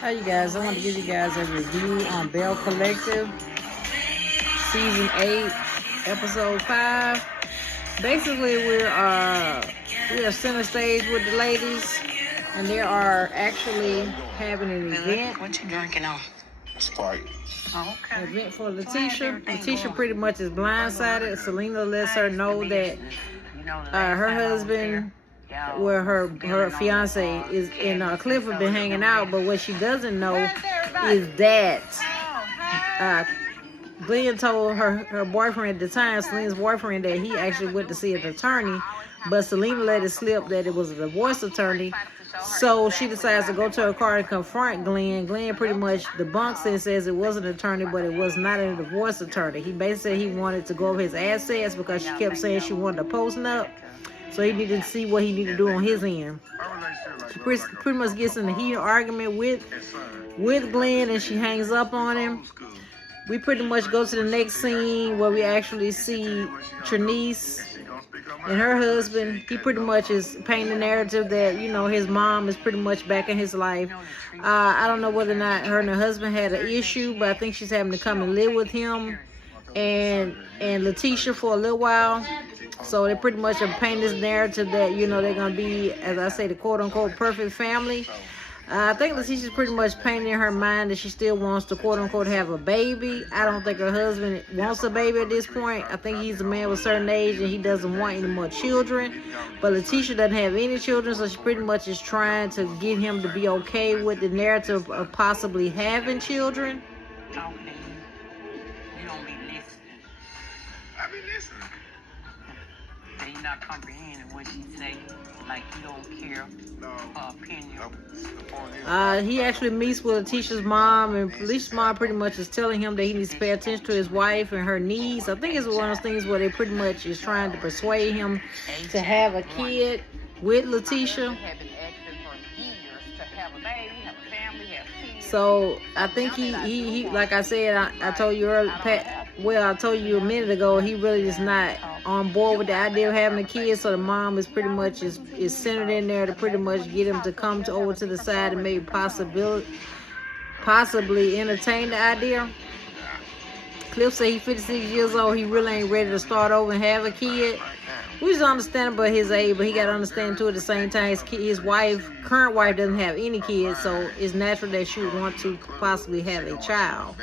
Hi you guys, I want to give you guys a review on Belle Collective, Season 8, Episode 5. Basically, we are center stage with the ladies, and they are actually having an event. What you drinking on? Sprite. Oh, okay. An event for Letitia. Letitia pretty much is blindsided. Selena lets her know that her husband, where her fiance is in Cliff have been hanging out, but what she doesn't know is that Glenn told her boyfriend at the time, Selena's boyfriend, that he actually went to see an attorney, but Selena let it slip that it was a divorce attorney. So she decides to go to her car and confront Glenn. Glenn pretty much debunks it and says it was an attorney, but it was not a divorce attorney. He basically said he wanted to go over his assets because she kept saying she wanted a post up. So he needed to see what he needed to do on his end. She pretty much gets in a heated argument with Glenn, and she hangs up on him. We pretty much go to the next scene where we actually see Trinice and her husband. He pretty much is painting the narrative that, you know, his mom is pretty much back in his life. I don't know whether or not her and her husband had an issue, but I think she's having to come and live with him and Letitia for a little while. So they pretty much are painting this narrative that, you know, they're going to be, as I say, the quote-unquote perfect family. I think Letitia's pretty much painting in her mind that she still wants to quote-unquote have a baby. I don't think her husband wants a baby at this point. I think he's a man with a certain age and he doesn't want any more children. But Letitia doesn't have any children, so she pretty much is trying to get him to be okay with the narrative of possibly having children. Okay. You don't be listening. I be listening. And you're not comprehending what she say. Like you don't care her opinion. He actually meets with Letitia's mom, and Letitia's mom pretty much is telling him that he needs to pay attention to his wife and her needs. I think it's one of those things where they pretty much is trying to persuade him to have a kid with Letitia. So I think he like I said, I told you earlier, I told you a minute ago, he really is not on board with the idea of having a kid. So the mom is pretty much is centered in there to pretty much get him to come over to the side and maybe possibly entertain the idea. Cliff said he's 56 years old. He really ain't ready to start over and have a kid. Which is understandable at his age, but he got to understand too at the same time his current wife doesn't have any kids, so it's natural that she would want to possibly have a child.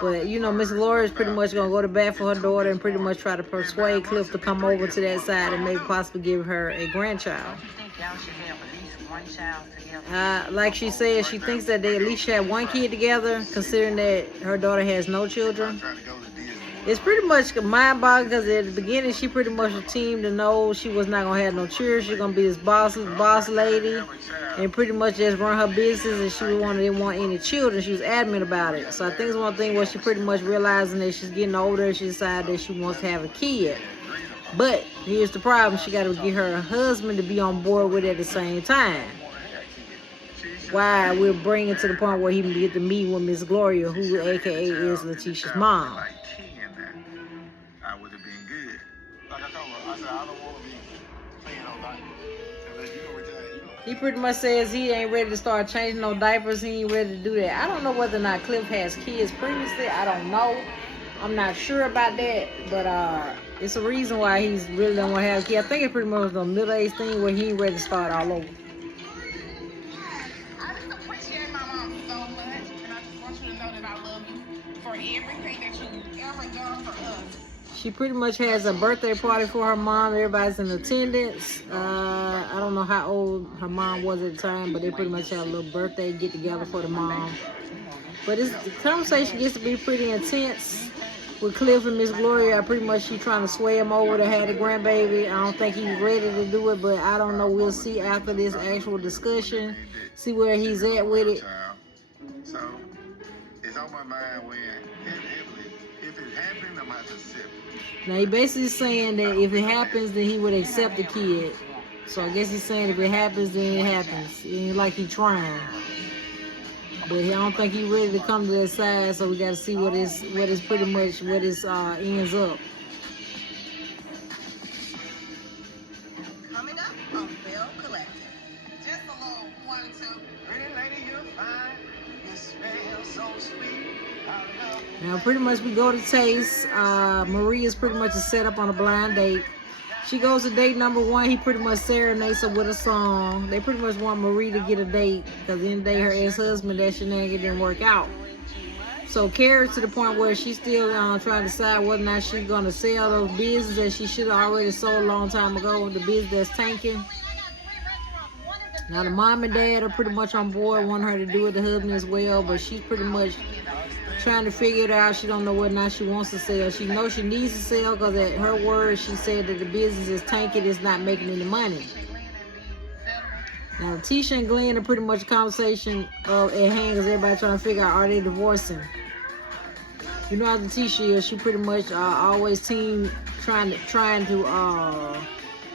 But you know, Miss Laura is pretty much gonna go to bat for her daughter and pretty much try to persuade Cliff to come over to that side and maybe possibly give her a grandchild. Like she said, she thinks that they at least should have one kid together, considering that her daughter has no children. It's pretty much mind-boggling because at the beginning she pretty much teamed to know she was not gonna have no children. She's gonna be this boss lady and pretty much just run her business, and she didn't want any children. She was adamant about it. So I think it's one thing where she pretty much realizing that she's getting older and she decided that she wants to have a kid. But here's the problem: she got to get her husband to be on board with it at the same time. Why we're bringing to the point where he can get to meet with Miss Gloria, who AKA is Letitia's mom. He pretty much says he ain't ready to start changing no diapers. He ain't ready to do that. I don't know whether or not Cliff has kids previously. I don't know. I'm not sure about that. But it's a reason why he's really don't want to have kids. I think it's pretty much a middle-aged thing where he ain't ready to start all over. I just appreciate my mom so much. And I just want you to know that I love you for everything that you ever done for us. She pretty much has a birthday party for her mom. Everybody's in attendance. I don't know how old her mom was at the time, but they pretty much had a little birthday get together for the mom. But the conversation gets to be pretty intense with Cliff and Miss Gloria. Pretty much she trying to sway him over to have the grandbaby. I don't think he's ready to do it, but I don't know. We'll see after this actual discussion, see where he's at with it. So it's on my mind when if it happens, I'm going to accept it. Now he basically saying that if it happens, then he would accept the kid. So I guess he's saying if it happens, then it happens. It ain't like he trying. But I don't think he's ready to come to that side, so we got to see what is pretty much what ends up. Coming up on Belle Collective. Just a little 1-2. Now, pretty much we go to Taste. Marie is pretty much a setup on a blind date. She goes to date number one. He pretty much serenades her with a song. They pretty much want Marie to get a date because in the day her ex-husband, that shenanigan didn't work out. So Carrie's to the point where she's still trying to decide whether or not she's going to sell those businesses that she should have already sold a long time ago, the business that's tanking. Now the mom and dad are pretty much on board, want her to do it, the husband as well, but she's pretty much trying to figure it out. She don't know whether or not she wants to sell. She knows she needs to sell because at her words, she said that the business is tanking, it's not making any money. Now Tisha and Glenn are pretty much a conversation at hand because everybody trying to figure out, are they divorcing? You know how the Tisha is, she pretty much always trying to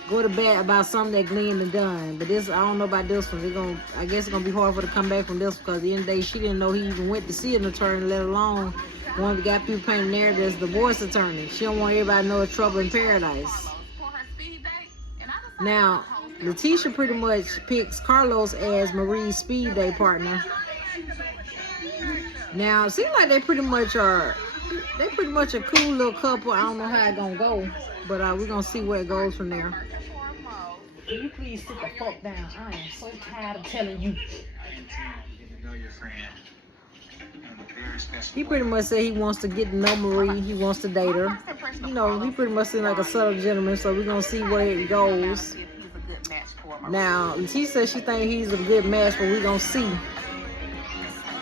go to bat about something that Glenn had done. But this, I don't know about this one. I guess it's gonna be hard for her to come back from this because at the end of the day, she didn't know he even went to see an attorney, let alone one that got people painting narrative as divorce attorney. She don't want everybody to know it's trouble in paradise. Now, Letitia pretty much picks Carlos as Marie's speed day partner. Now, it seems like they pretty much a cool little couple. I don't know how it's gonna go, but we're gonna see where it goes from there. Can you please sit the fuck down? I am so tired of telling you. He pretty much said he wants to get to know Marie. He wants to date her. You know, he pretty much seems like a subtle gentleman, so we're gonna see where it goes. Now, Letitia says she thinks he's a good match, but we're gonna see.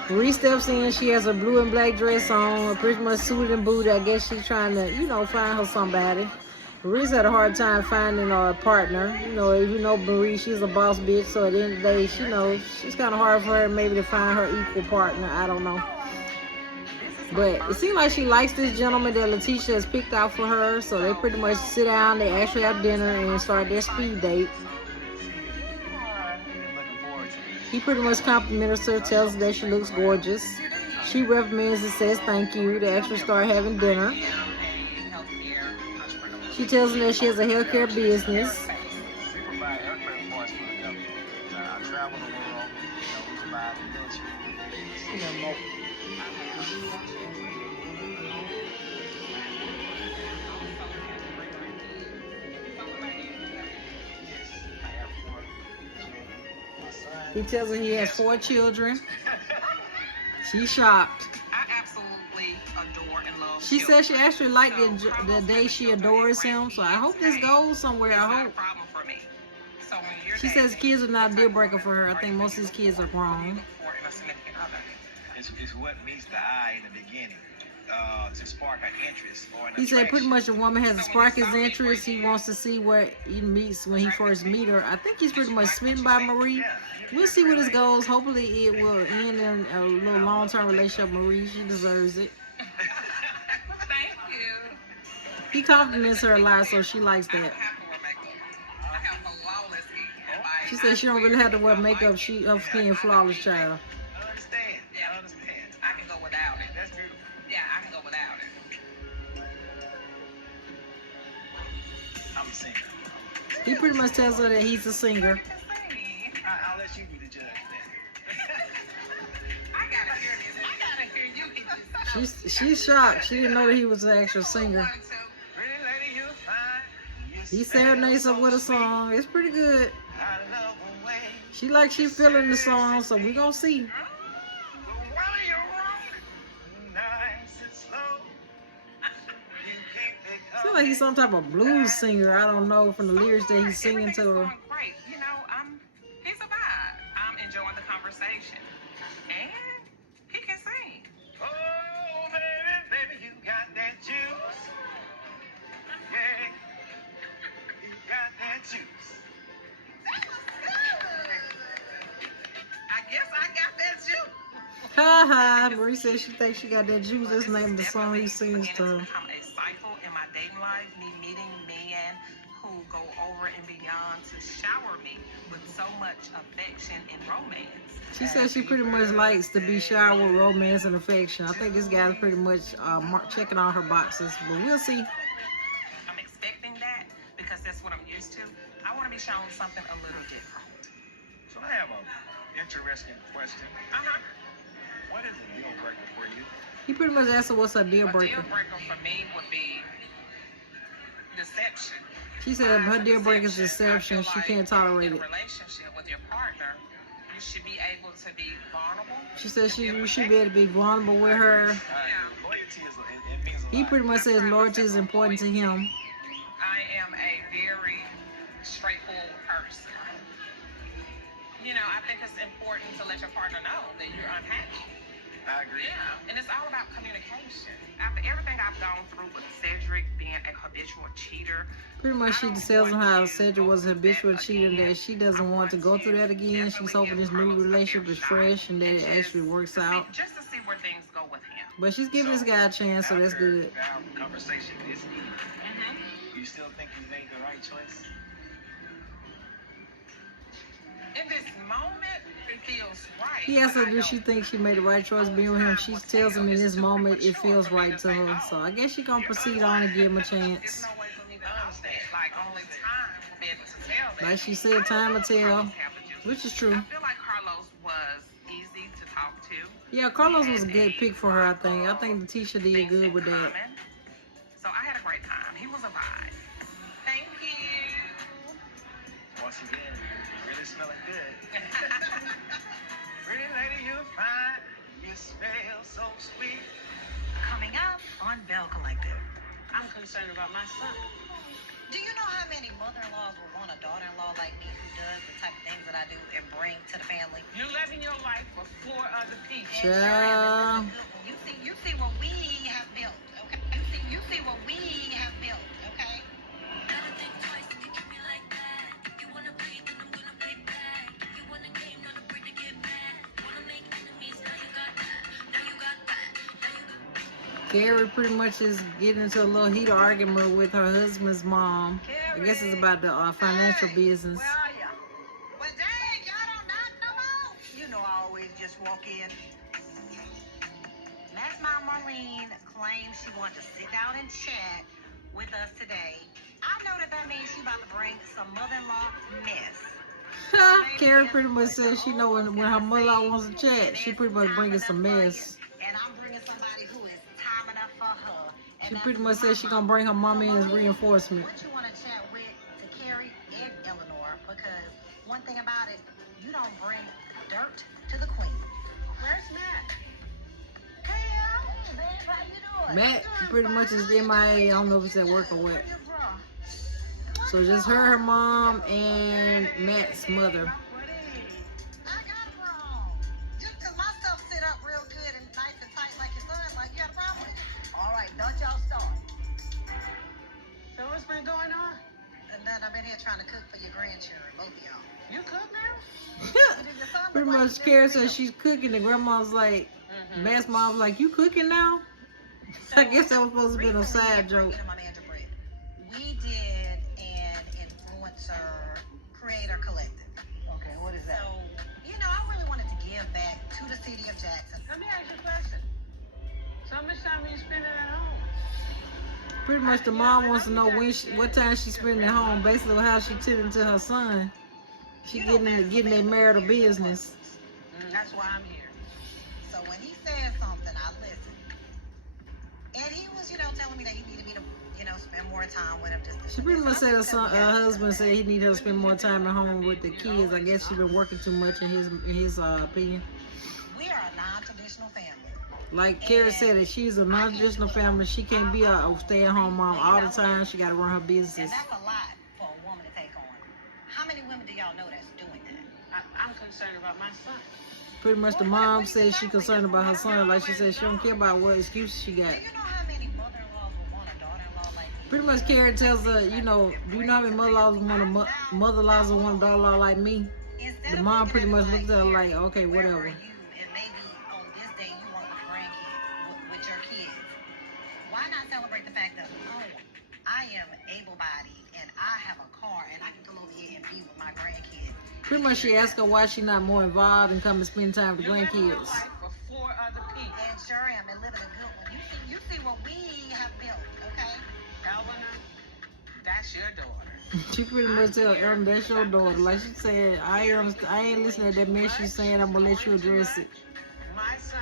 Marie steps in. She has a blue and black dress on, pretty much suited and booted. I guess she's trying to, find her somebody. Marie's had a hard time finding a partner. Marie, she's a boss bitch, so at the end of the day, she's kind of hard for her maybe to find her equal partner. I don't know. But it seems like she likes this gentleman that Letitia has picked out for her, so they pretty much sit down, they actually have dinner, and start their speed date. He pretty much compliments her, tells her that she looks gorgeous. She recommends and says thank you. They actually start having dinner. She tells him that she has a healthcare business. He tells her he has 4 children. She's shocked. I absolutely adore and love. She says she actually liked the day she adores him, so I hope this goes somewhere. I hope. She says kids are not a deal breaker for her. I think most of these kids are grown. It's what meets the eye in the beginning to spark an interest or an He said pretty much a woman has to spark his interest. He wants to see where he meets when he first meet her. I think he's pretty much smitten by Marie. We'll see where this goes. Hopefully it will end in a little long-term relationship. Marie, she deserves it. Thank you. He compliments her a lot, so she likes that. She said she don't really have to wear makeup. She her skin flawless, child. I understand. I can go without it. That's beautiful. Yeah, I can go without it. I'm a singer. He pretty much tells her that he's a singer. I'll let you be the judge then. I gotta hear this. I gotta hear you hit this. She's shocked. She didn't know that he was an actual singer. Pretty lady, you're fine. He serenades her with a song. It's pretty good. I love the way She like she feeling the song, so we gonna see. the way you rock, nice and slow. You keep it Feel like he's some type of blues singer. I don't know from the lyrics that he's singing to her. Going great. He's a vibe. I'm enjoying the conversation. And he can sing. Oh, baby, you got that juice. Yeah, you got that juice. I guess I got that juice. Ha ha. Marie said she thinks she got that juice. That's the name of the song he sings to her. Become a cycle in my dating life, me meeting men who go over and beyond to shower me with so much affection and romance. She says she pretty much likes to be showered with romance and affection. I think this guy's pretty much checking all her boxes, but we'll see. I'm expecting that because that's what I'm used to. I want to be shown something a little different. So I have a interesting question. What is a deal breaker for you? He pretty much asked her what's her deal A breaker. deal breaker for me would be deception. She said her deal breaker is deception. She can't tolerate in it. a relationship with your partner, you should be able to be vulnerable. She said you should be able to be vulnerable with her. Loyalty is it means a lot. He pretty much says loyalty is important to him. I am a very straightforward person. You know, I think it's important to let your partner know that you're unhappy. I agree. Yeah, and it's all about communication. After everything I've gone through with Cedric being a habitual cheater, Pretty much she tells him how Cedric was a habitual cheater and that she doesn't want to go through that again. She's hoping this new relationship is fresh and that it actually works out. just to see where things go with him. But she's giving this guy a chance, so that's good. Our conversation this evening. You still think you made the right choice? In this moment, it feels right. He asked her, does she think she made the right choice being with him? She tells him in this moment it feels right to her. So I guess she gonna proceed on and give him a There's chance. no way for me to understand. Like, only time will be able to tell that. Like she said, time will tell, which is true. I feel like Carlos was easy to talk to. Yeah, Carlos was a good pick for her, I think. I think Letitia did good with that. So I had a great time. He was a vibe. Thank you. Once again, you're really smelling good. Pretty lady, you're fine. You smell so sweet. Coming up on Belle Collective. I'm concerned about my son. Do you know how many mother-in-laws would want a daughter-in-law like me who does the type of things that I do and bring to the family? You're living your life for 4 other people. And sure am. It's a good one. You see what we have built, okay? You see what we have built, okay? Gotta think twice if you treat me like that. If you wanna play, then I'm gonna play back. If you wanna game, not afraid to get mad. Wanna make enemies, now you got that. Now you got that. Now you got Gary pretty much is getting into a little heated argument with her husband's mom. I guess it's about the financial business. Where are ya? Well, dang, y'all don't knock no more. You know I always just walk in. Matt's mom, Marlene, claims she wanted to sit down and chat with us today. I know that means she about to bring some mother-in-law mess. Carrie pretty much says she know when her mother wants to chat, she pretty much bringing some mess. And I'm bringing somebody who is time enough for her. She pretty much says she gonna bring her mama in as reinforcement. What you want to chat with to Carrie and Eleanor, because one thing about it, you don't bring dirt to the queen. Where's Matt? Hey, babe, how you doing? Matt pretty much is MIA. I don't know if it's at work or what. So just her mom, and Matt's mother. I got it wrong. Just 'cause my stuff sit up real good and nice and tight like your son, like you got a problem with it. All right, don't y'all start. So what's been going on? And then I've been here trying to cook for your grandchildren, both of y'all. You cook now? Pretty much Carrie says she's cooking, and grandma's like, Matt's mom's like, you cooking now? I guess that was supposed to be a side joke. We did an influencer creator collective. Okay, what is that? So, you know, I really wanted to give back to the city of Jackson. Let me ask you a question. So how much time are you spending at home? Pretty much the mom wants to know what time she's spending at home, basically how she tending to her son. She getting their marital business. That's why I'm here. So when he said something, I listened. And he was, telling me that he needed me to, spend more time with him. She pretty much said her husband said he needed her to spend more time at home with the kids. I guess she's been working too much in his opinion. We are a non-traditional family. Like Carrie said, that she's a non-traditional family. She can't be a stay-at-home mom all the time. She got to run her business. And that's a lot for a woman to take on. How many women do y'all know that's doing that? I'm concerned about my son. Pretty much the mom says she's concerned about her son. Like she said, she don't care about what excuses she got. Do you know how many mother-in-laws would want a daughter-in-law like me? Pretty much Carrie tells her, do you know how many mother-in-laws want a daughter-in-law like me? Instead The of mom looking pretty at much it looked at her here, like, okay, where whatever. are you? And maybe on this day you want with grandkids, with your kids. Why not celebrate the fact that, I am able-bodied and I have a car and I can come over here and be with my grandkids. Pretty much she asked her why she not more involved and come and spend time with the You're living your grandkids. life for 4 other people. And sure am, and living a good one. You see what we have built, okay? Eleanor, that's your daughter. She pretty much tell Aaron that's your daughter. Like she said, I ain't listening to that mess she's saying. I'm gonna let you address it. My son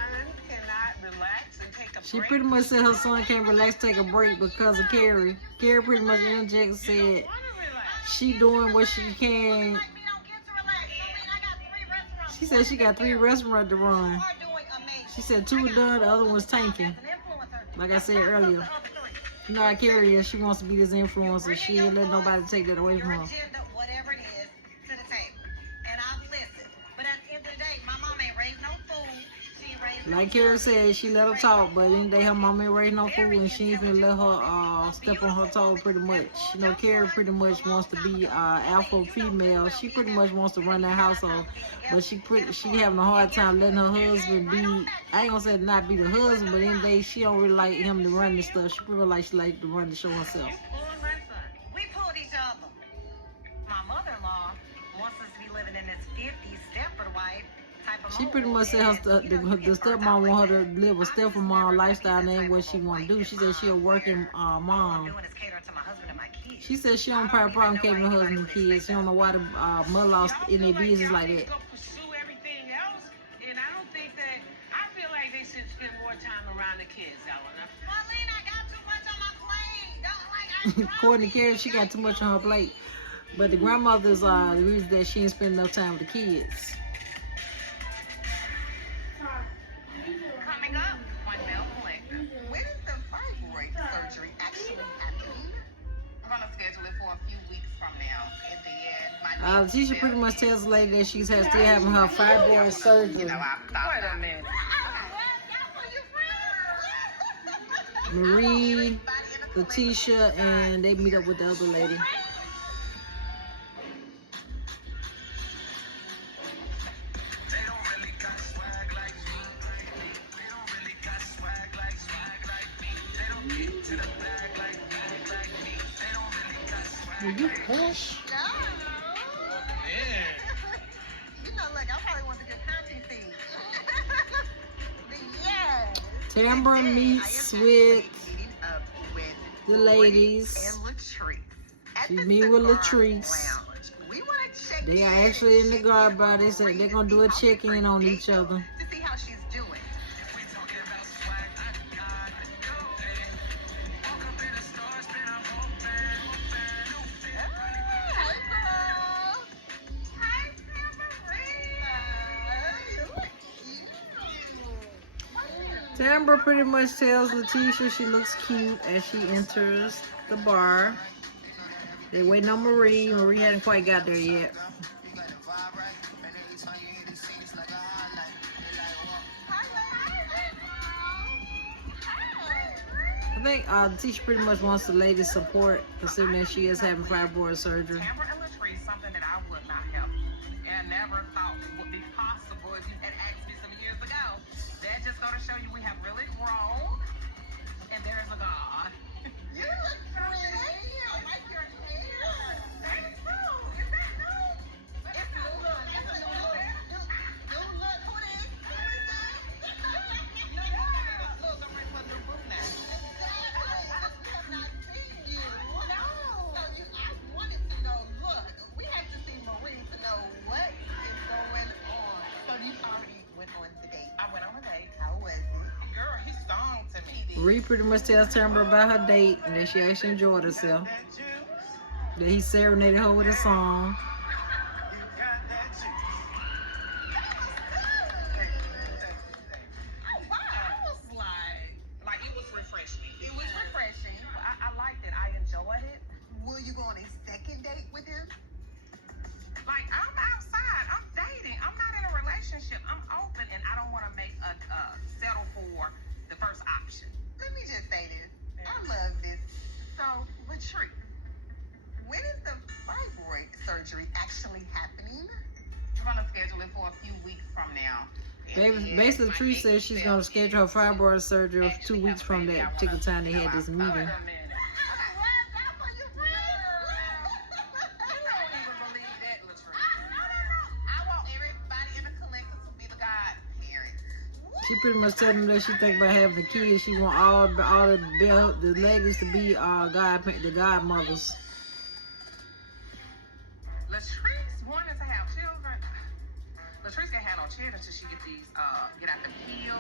cannot relax and take a She break. pretty much said her son can't relax, take a break because of Carrie. Carrie pretty much interjected, said Wanna relax. she doing what she can. Like me don't get to relax. I mean, I got 3 restaurants. She said she got 3 restaurants to run. You are doing amazing. She said 2 are done, the other one's tanking. As an influencer. Like I said earlier. You know how Carrie is, she wants to be this influencer. She ain't let nobody take that away Your from her. agenda, whatever it is, to the table. And I'll listen. But at the end of the day, my mom ain't raised no fool. She ain't raised no Like Carrie fool. said, she let her talk, but then day her mom ain't raised no fool and she ain't even let her step on her toes pretty much. You know, Carrie pretty much wants to be alpha female. She pretty much wants to run that household, but she having a hard time letting her husband be. I ain't gonna say not be the husband, but in day she don't really like him to run the stuff. She pretty like she like to run the show herself. We pulled each other. My mother-in-law wants us to be living in this 50s Stepford wife type of She pretty much said the stepmom want her to live a stepmom lifestyle, and ain't what she want to do. She said she a working mom. She said she don't have a problem catering her husband and kids. She don't know why the mother-in-law in their business like that. Go pursue everything else, and I don't think that. I feel like they should spend more time around the kids, Eleanor. Marlene, I got too much on my plate. Don't like According to Carrie, she got too much on her plate. But the grandmother's the reason that she ain't spending enough time with the kids. Coming up on Belle Collector. When is the fibroid surgery actually happening? I'm gonna schedule it for a few weeks from now. At the end, my She pretty much tells the lady that she's still having her fibroid surgery. Wait a minute. Marie, Letitia, and they meet up with the other lady. Will you push? No. You know, look, I probably want to get country feet. Yes. Tambra meets with the ladies. She meet with Latrice. They are actually in the guard bar. They said they're gonna do a check-in on each other. To see how she's doing. Tambra pretty much tells Letitia she looks cute as she enters the bar. They waiting on Marie. Marie hadn't quite got there yet. I think Letitia pretty much wants the ladies' support, considering that she is having fibroid surgery. Amber and Latrice, something that I would not have and never thought would be possible if you had asked me some years ago. That just goes to show you we have really grown, and there is a God. You look pretty. I like your hair. Thank you. Is that new? It's new look. It's a new look. New look. Who this? Who is that? Yeah. Look, I'm ready for a new book now. Exactly. I have not seen you. No. So I wanted to know. Look, we have to see Marie to know what is going on. So you already went on the date. I went on a date. How was it? Girl, he sung to me. Marie pretty much tells Tambra about her date and that she actually enjoyed herself. That he serenaded her with a song. It was refreshing. It was refreshing. I liked it. I enjoyed it. Will you go on a second date with him? Like, I'm outside. I'm dating. I'm not in a relationship. I'm open, and I don't want to make a settle for the first option. Let me just say this. I love this. So, Latrice, when is the fibroid surgery actually happening? I'm going to schedule it for a few weeks from now. Basically, Latrice says she's going to schedule her fibroid surgery 2 weeks from that particular time they had this meeting. She pretty much telling them that she think about having kids. She want all the ladies to be the godmothers. she's get out the heels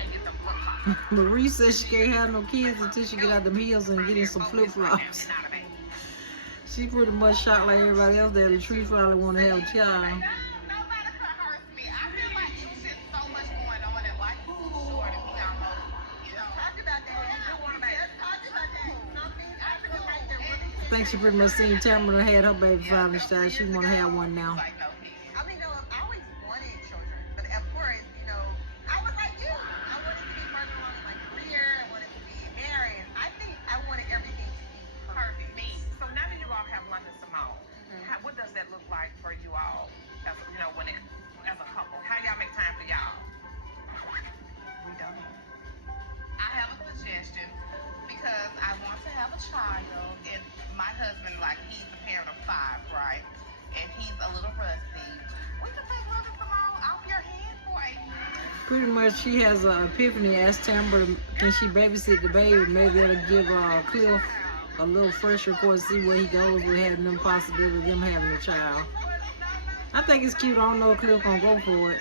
and get them flip flops. Marie says she can't have no kids until she get out them heels and get in some flip flops. She pretty much shocked like everybody else that the tree finally want to have a child. Nobody could hurt me. I feel like it's just so much going on in life. It's too short to be almost, talk about that. You want to talk about that. I feel like they're really. I think she pretty much seen Tamara had her baby finally started. She want to have one now. Like, no, I mean, no, I always wanted children, but of course, I was like you. I wanted to be further along in my career. I wanted to be married. I think I wanted everything to be perfect. Me. So now that you all have London Simone, what does that look like for you all? As as a couple, how y'all make time for y'all? We don't. I have a suggestion because I want to have a child, and my husband, like, he's a parent of 5, right? And he's a little rusty. We can take London Simone off your hand for a minute. Pretty much she has an epiphany. Asked Tamara, can she babysit the baby? Maybe that'll give Cliff a little fresh report, see where he goes with having them possibility of them having a child. I think it's cute. I don't know if Cliff gonna go for it.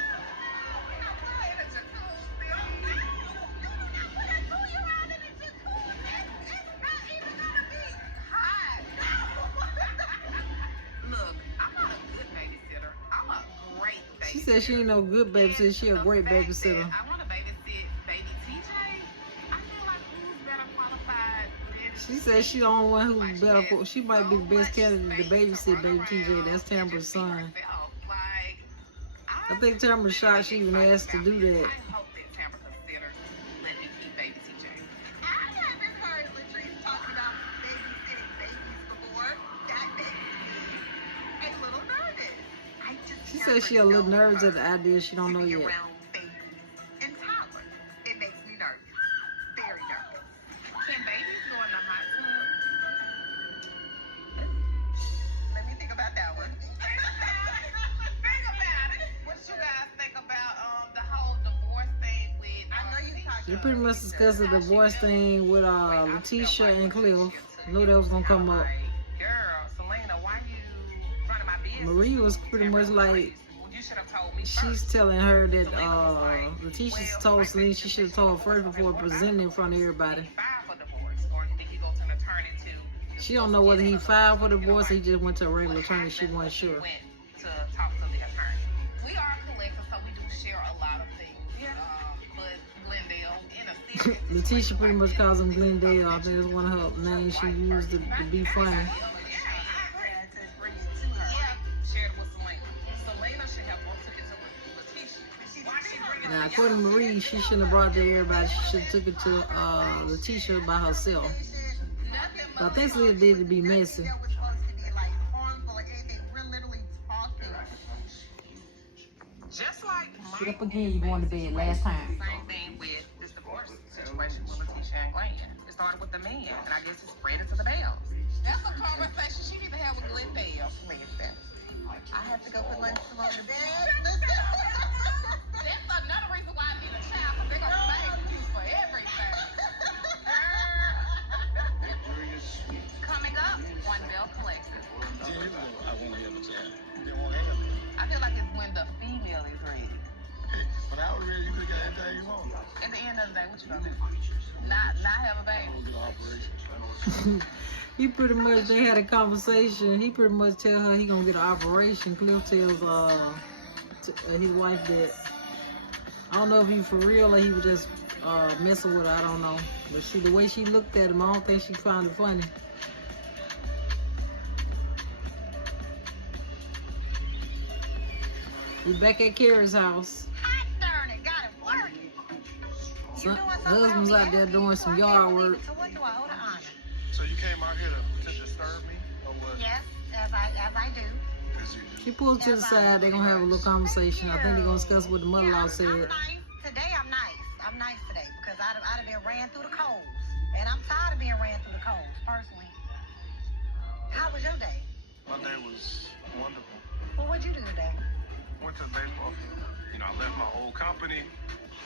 Look, I'm not a good babysitter. I'm a great babysitter. She said she ain't no good babysitter. She a great babysitter. I want to babysit baby TJ. I feel like who's better qualified than She said she the only one who's better for. She might be the best candidate to babysit baby TJ. That's Tamara's son. I think Tamara's shocked she even asked to do that. I hope that Tamara considers letting me keep baby TJ. I haven't heard Latrice talking about babysitting babies before. That makes me a little nervous. I just She said she a little nervous at the idea. She don't know to be yet. around babies and toddlers. It makes me nervous. Very nervous. Can babies go in the hot tub? Let me think about that one. Think about it. What you guys think about the whole divorce thing with? I know you talked. She pretty much discussed the divorce thing with Letitia and Cliff. Knew that was gonna come up. Girl, Selena, why you running my business? Marie was pretty much like, You should have told me she's first. telling her that Letitia told Selena she should have told her first before presenting in front of everybody. Filed for divorce, or did he go to an attorney to? She don't know whether he filed for divorce or he just went to a regular attorney. She wasn't sure. Went to talk to the attorney. We are collectors, so we do share a lot of things. But Glendale, in a serious Letitia pretty much calls him Glendale. I think it's one of her names she used to be funny. Yeah, shared it with Selena. Selena should have took it to Letitia. Why she bring it Now, according to Marie, she shouldn't have brought it to everybody. She should have took it to Letitia by herself. But I think Selena did to be messy. That was supposed to be like harmful or anything. We're literally talking. Just like Get up again, you going to bed last time. Same thing with this divorce situation with Letitia and Glenn. It started with the man, and I guess it spread it to the Bells. That's a conversation she need to have with Glenn Bell. Listen, I have to go put lunch to bed. That's another reason why I need a child, because they're going to blame you for everything. Coming up on Belle Collective. I want to have a child. You didn't want to have me. I feel like it's when the female is ready. When I was ready, you could get anything you want. At the end of the day, what you gonna do? Not have a baby. I'm going to do an operation. He pretty much, they had a conversation. He pretty much tell her he gonna get an operation. Cliff tells his wife that, I don't know if he for real or he was just messing with her. I don't know. But the way she looked at him, I don't think she found it funny. We back at Carrie's house. Hot darn it, got it working. Husband's out there doing some yard work. So what do I owe to honor? So you came out here to disturb me, or what? Yes, as I do. She pulled to the side. They're gonna have a little conversation. I think they're gonna discuss what the mother-in-law I'm said. nice. Today I'm nice. I'm nice today because I'd have been ran through the coals. And I'm tired of being ran through the coals, personally. How was your day? My day was wonderful. Well, what'd you do today? Went to the baseball field. You know, I left my old company.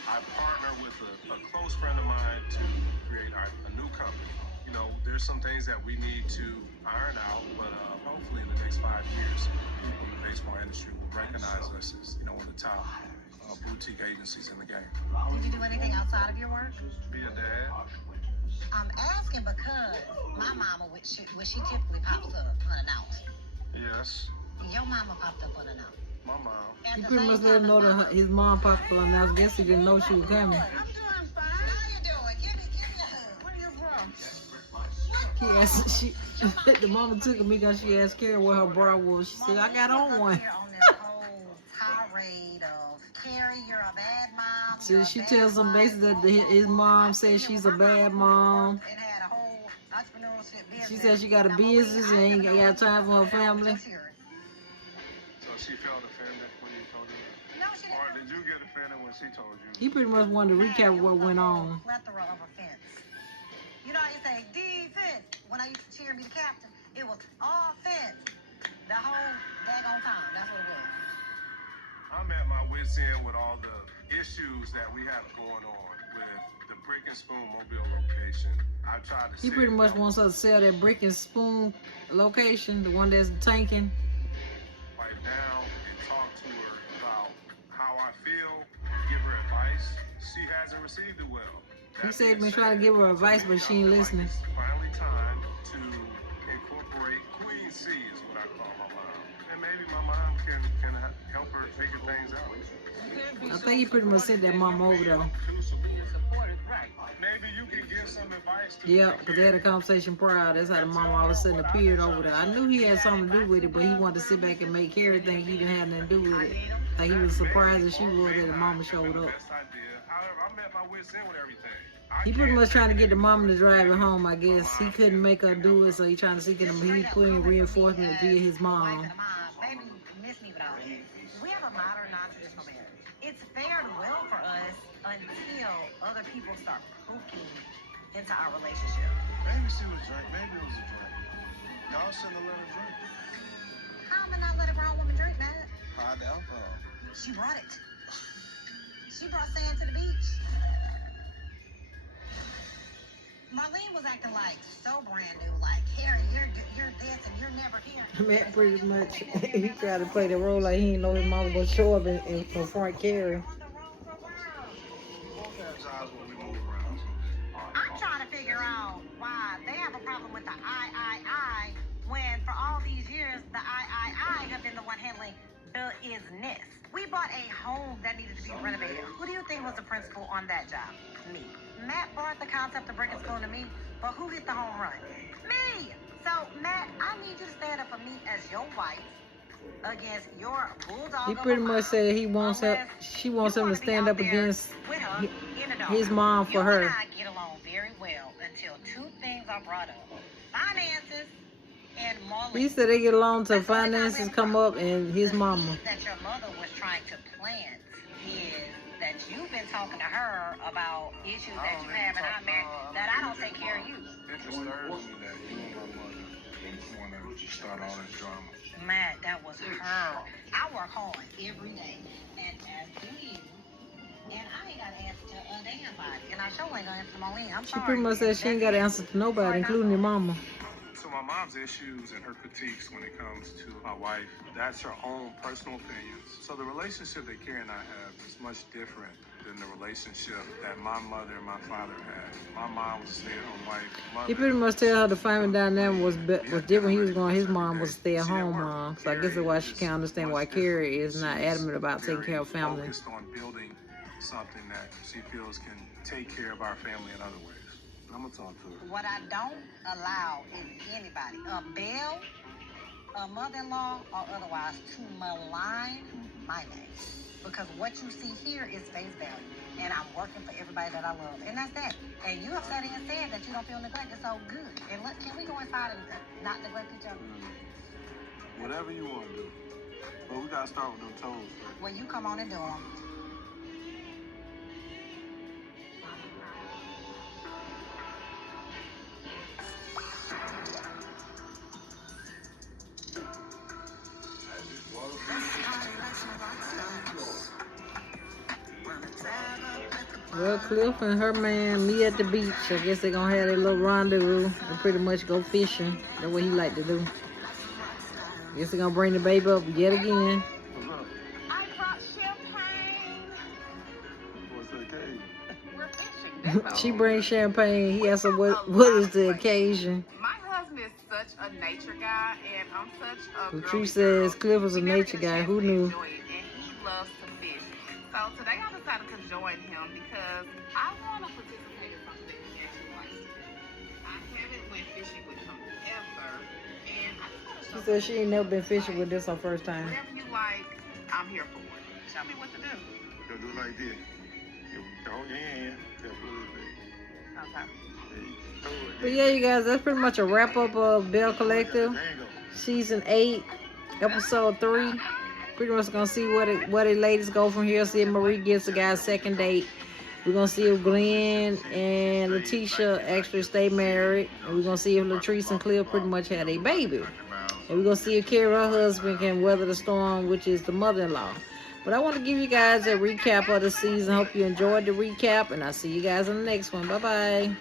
I partnered with a close friend of mine to create a new company. You know, there's some things that we need to iron out, but hopefully in the next 5 years, people in the baseball industry will recognize us as, you know, one of the top boutique agencies in the game. Did you do anything outside of your work? Be a dad. I'm asking because my mama, when she typically pops up unannounced. Yes, Your mama popped up unannounced. my mom. At He the pretty same much let him time know as that his mom popped up, and I guess he didn't know she was coming. I'm doing fine. How you doing? Give me a hug. Where you from? He asked, the mama took him because she asked Carrie what her bra was. She said, I got on one. Here on this whole tirade of Carrie, you're a bad mom. So you're a she bad tells him wife, basically that whoa, whoa, his whoa. mom I'm says sitting she's here a with my bad who mom. worked and had a whole entrepreneurship business. She said she got a Now, business Maureen, and I ain't never got time for her know what family. just hearing. So she felt offended when you told her that? No, she didn't. Or did you get offended when she told you? He pretty much wanted to recap It what was a went whole on. plethora of offense. You know how you say defense when I used to cheer and be the captain? It was offense. The whole daggone time. That's what it was. I'm at my wit's end with all the issues that we have going on with the Brick and Spoon Mobile location. I tried to He pretty much wants us to sell that Brick and Spoon location, the one that's tanking. right now and talk to her about how I feel, give her advice. She hasn't received it well. He said he been trying to give her advice, but she ain't listening. It's finally time to incorporate Queen C is what I call my mom. And maybe my mom can help her figure things out. I think he pretty much sent that mom over though. Being supportive, right. Maybe you can give some advice to Yeah, because they had a conversation prior. That's how the mom always sitting appeared over there. I knew he had something to do with it, but he wanted to sit back and make Carrie think he didn't have nothing to do with it. Like he was surprised that she was that the mama showed up. Best idea. However, I'm at my wit's end with everything. He pretty much trying to get the mama to drive it home, I guess. He couldn't make her do it, so he trying to see him. He putting reinforcement via his mom. Baby, miss me with all this. We have a modern, non-traditional marriage. It's fared well for us until other people start poking into our relationship. Maybe she was drunk. Maybe it was a drink. Y'all shouldn't have let her drink. How am I not letting a grown woman drink, man? Hide the alcohol. She brought it. She brought sand to the beach. Marlene was acting like so brand new, like, Harry, you're this and you're never here. Matt pretty much, he tried to play the role like he didn't know his mama was show up and confront Carrie. I'm trying to figure out why they have a problem with the I, when for all these years, the I have been the one handling the isness. We bought a home that needed to be renovated. Who do you think was the principal on that job? Me. Matt brought the concept of Brick and Spoon to me, but who hit the home run? Me! So, Matt, I need you to stand up for me as your wife against your bulldog. He pretty much said he wants her, she wants him to stand up against his mom for her. You and I get along very well until two things are brought up. Finances and Marlene. He said they get along till finances come up and his mama. That your mother was trying to plant is that you've been talking to her about issues that you have in our marriage that I don't take care of you. It disturbs me that you and my mother want to start all this drama. Matt, that was her. I work hard every day, and as do you. And I ain't got to answer to a damn body. And I sure ain't going to answer to Marlene. I'm She sorry. pretty much said she ain't got to answer to nobody, including your mama. So my mom's issues and her critiques when it comes to my wife, that's her own personal opinions. So the relationship that Carrie and I have is much different than the relationship that my mother and my father had. My mom was a stay-at-home wife. He pretty much tell her the family dynamic was different. He was going, his mom was a stay-at-home mom. So I guess that's why she can't understand why Carrie is not adamant about taking care of family. Focused on building something that she feels can take care of our family in other ways. I'm gonna talk to her. What I don't allow is anybody, a Belle, a mother-in-law, or otherwise, to malign my name. Because what you see here is face value. And I'm working for everybody that I love. And that's that. And you have sat here and said that you don't feel neglected, so good. And look, can we go inside and not neglect each other? Whatever you want to do. But we gotta start with them toes first. Well, you come on and do them. Well, Cliff and her man meet at the beach. I guess they're gonna have their little rendezvous and pretty much go fishing. That's what he like to do. Guess they're gonna bring the baby up yet again. I brought champagne. She brings champagne. He asks her what is the occasion. My husband is such a nature guy, and I'm such a Latrice girly says girl. Cliff was a We never nature get a guy. chance Who to knew? enjoy it, and he loves to fish. So today I decided to join him because I want to participate in something that he actually likes to do. I haven't went fishing with him ever, and I just want to She show said him she ain't never been fishing with this her first time. whatever you like, I'm here for it. Show me what to do. You'll do like this. You hold your hand. That's what it is. Okay. But yeah, you guys, that's pretty much a wrap up of Belle Collective season 8, episode 3. Pretty much gonna see where the ladies go from here. See if Marie gets a guy's second date. We're gonna see if Glenn and Letitia actually stay married, and we're gonna see if Latrice and Cliff pretty much had a baby. And we're gonna see if Carrie, her husband, can weather the storm, which is the mother-in-law. But I want to give you guys a recap of the season. Hope you enjoyed the recap, and I'll see you guys in the next one. Bye bye.